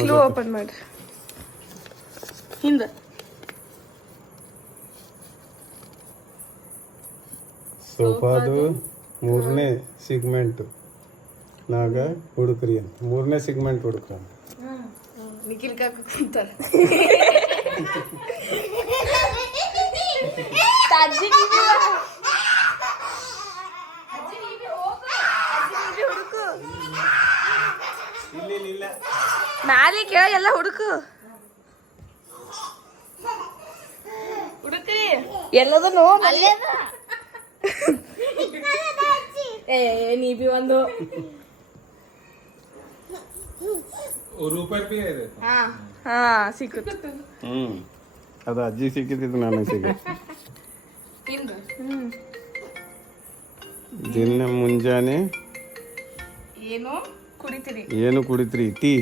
Clue open ಮಾಡ್ರಿ ಹಿಂದ ಸೋಫಾದು 3ನೇ ಸಿಗ್ಮೆಂಟ್ ನಾಗ ಹುಡುಕ್ರಿ ಅಂತ 3ನೇ ಸಿಗ್ಮೆಂಟ್ ಹುಡುಕ್ರ ನಿಖಿಲ್ ಕಾಕ ಕುಂತಾರ ಮ್ಯಾಲಿ ಕೇಳ ಎಲ್ಲ ಹುಡುಕು ಹುಡುಕ್ರಿ ಎಲ್ಲದನ್ನು ನೀ ಬಿ ಒಂದು ಹಾ ಸಿಕ್ಕುತ್ತೆ ಅದು ಅಜ್ಜಿ ಸಿಕ್ಕಿದ್ದು ನನಗೆ ಸಿಗ ದಿನ ಮುಂಜಾನೆ ಏನು ಕುಡಿತ್ರಿ ಟೀ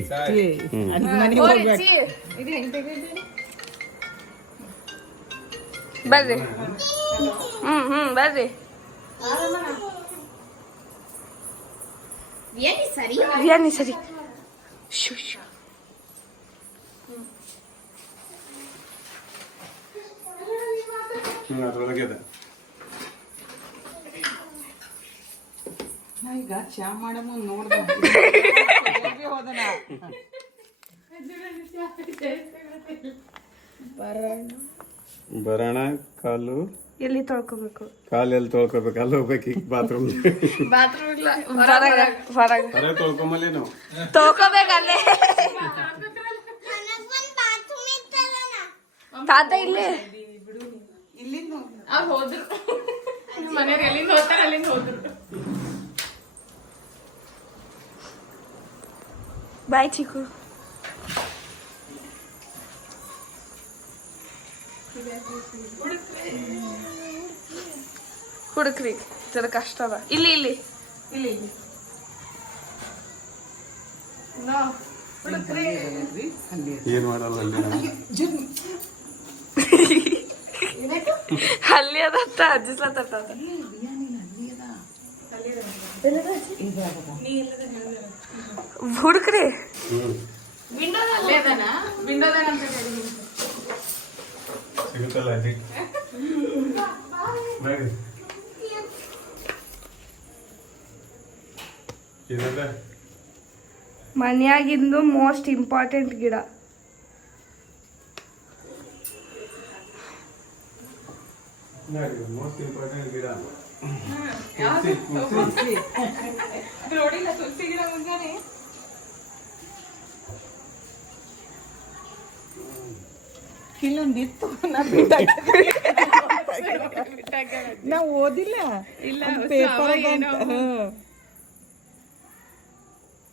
ಬರ್ರಿ ಬರ್ರಿ ಬಿರಿಯಾನಿ ಸರಿ ಅದ್ರೊಳಗೆ ಈಗ ಚಾ ಮಾಡ ಮುಂದೆ ನೋಡ್ದ ಹೋದನ ಬರೋಣ ಕಾಲು ಎಲ್ಲಿ ತೊಳ್ಕೊಬೇಕು ಕಾಲು ಎಲ್ಲಿ ತೊಳ್ಕೊಬೇಕು ಅಲ್ಲಿ ಹೋಗ್ಬೇಕು ಈಗ ಬಾತ್ರೂಮ್ ಬಾತ್ರೂಮ್ ಹೊರಗೆ ತೊಳ್ಕೊಂಬಲ್ಲೇನು ತೊಳ್ಕೊಬೇಕಲ್ಲೇ ತಾತ ಇಲ್ಲೇ ಹೋದ್ರು ಮನೆಯವ್ರು ಎಲ್ಲಿಂದ ಹೋಗ್ತಾರ ಅಲ್ಲಿಂದ ಹೋದ್ರು ಬಾಯ್ ಚಿಕ್ಕು ಹುಡುಕ್ರಿ ಜರ ಕಷ್ಟ ಅದ ಇಲ್ಲಿ ಇಲ್ಲಿ ಇಲ್ಲಿ ಇಲ್ಲಿ ಹುಡುಕ್ರಿ ಏನ್ ಮಾಡಲ್ಲ ಅಲ್ಲಿ ಅದತ್ತ ಅಜ್ಜಿಸ್ಲತ್ತ ಹುಡುಕ್ರಿ ಸಿಗುತ್ತಲ್ಲ ಅಜ್ಜಿ ನೋಡಿ ಇದೆಲ್ಲ ಮನ್ಯಾಗಿಂದು ಮೋಸ್ಟ್ ಇಂಪಾರ್ಟೆಂಟ್ ಗಿಡ ಮೋಸ್ಟ್ ಇಂಪಾರ್ಟೆಂಟ್ ಗಿಡ ತುಳಸಿ ಗಿಡ ಮುಂಜಾನೆ ಇಲ್ಲೊಂದಿತ್ತು ನಾ ಓದಿಲ್ಲ ಇಲ್ಲ ಪೇಪರ್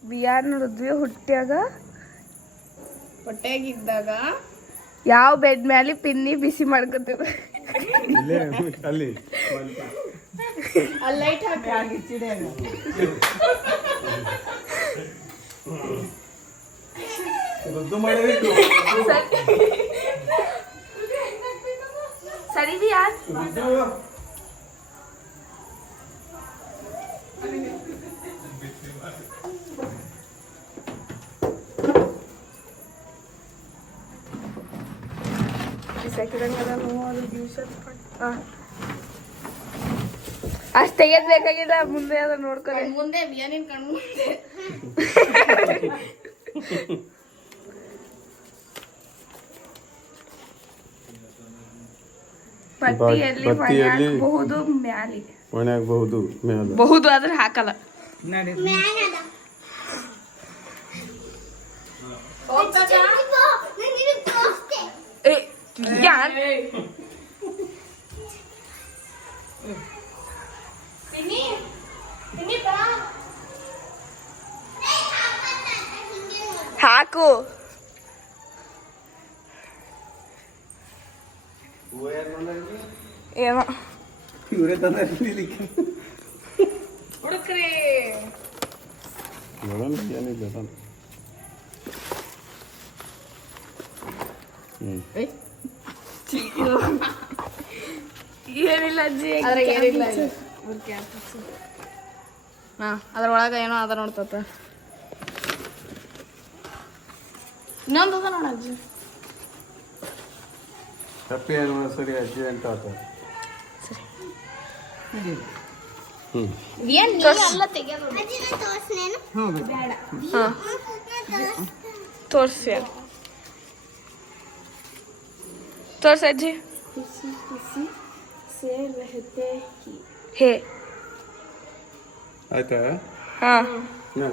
ಬಿಯಾರ್ ನೋಡಿದ್ವಿ ಹುಟ್ಟ್ಯಾಗ ಹೊಟ್ಟೆಗಿದ್ದಾಗ ಯಾವ ಬೆಡ್ ಮ್ಯಾಲೆ ಪಿನ್ನಿ ಬಿಸಿ ಮಾಡ್ಕೊತೀವಿ ಅಲ್ಲಿ ಲೈಟ್ ಹಾಕಿ ಸರಿ ಬಿಯಾರ್ ಅಷ್ಟ್ ತೆಗೆದ್ ಬೇಕಾಗಿಲ್ಲ ಮುಂದೆ ಅದ ನೋಡ್ಕೊಳ್ಳಿ ಮುಂದೆ ಬಿಯಾನಿನ್ ಕಣ್ಣು ಮುಂದೆ ಪಟ್ಟಿಯಲ್ಲಿ ಬಹುದು ಮ್ಯಾಲಿ ಒಣಗಬಹುದು ಮೇಲೆ ಬಹುದು ಆದ್ರೆ ಹಾಕಲ್ಲ ಯಾರ್ ಹಾಕು ಏನೋ ಇವರೇ ತಂದ್ರೆ ಹುಡುಕ್ರಿ ಏನಿಲ್ಲ ಏನಿಲ್ಲ ಅಜ್ಜಿ ಅದ್ರ ಏನಿಲ್ಲ ಹಾ ಅದ್ರೊಳಗ ಏನೋ ಅದ ನೋಡ್ತತ ಇನ್ನೊಂದು ಅದ ನೋಡ ಅಜ್ಜಿ. ಹ್ಯಾಪಿ ಆನಿವರ್ಸರಿ ಅಜ್ಜಿ ಅಂತ ಆತ. ಏನ್ ನೀ ಎಲ್ಲ ತೆಗೆಯೋದು. ಹ್ಞೂ ಬೇಕು. ಹಾಂ ತೋರಿಸಿ ತೋರ್ಸಿ ಅಜ್ಜಿ. ಹೇ ಆಯ್ತಾ ಹಾಂ ಹ್ಞೂ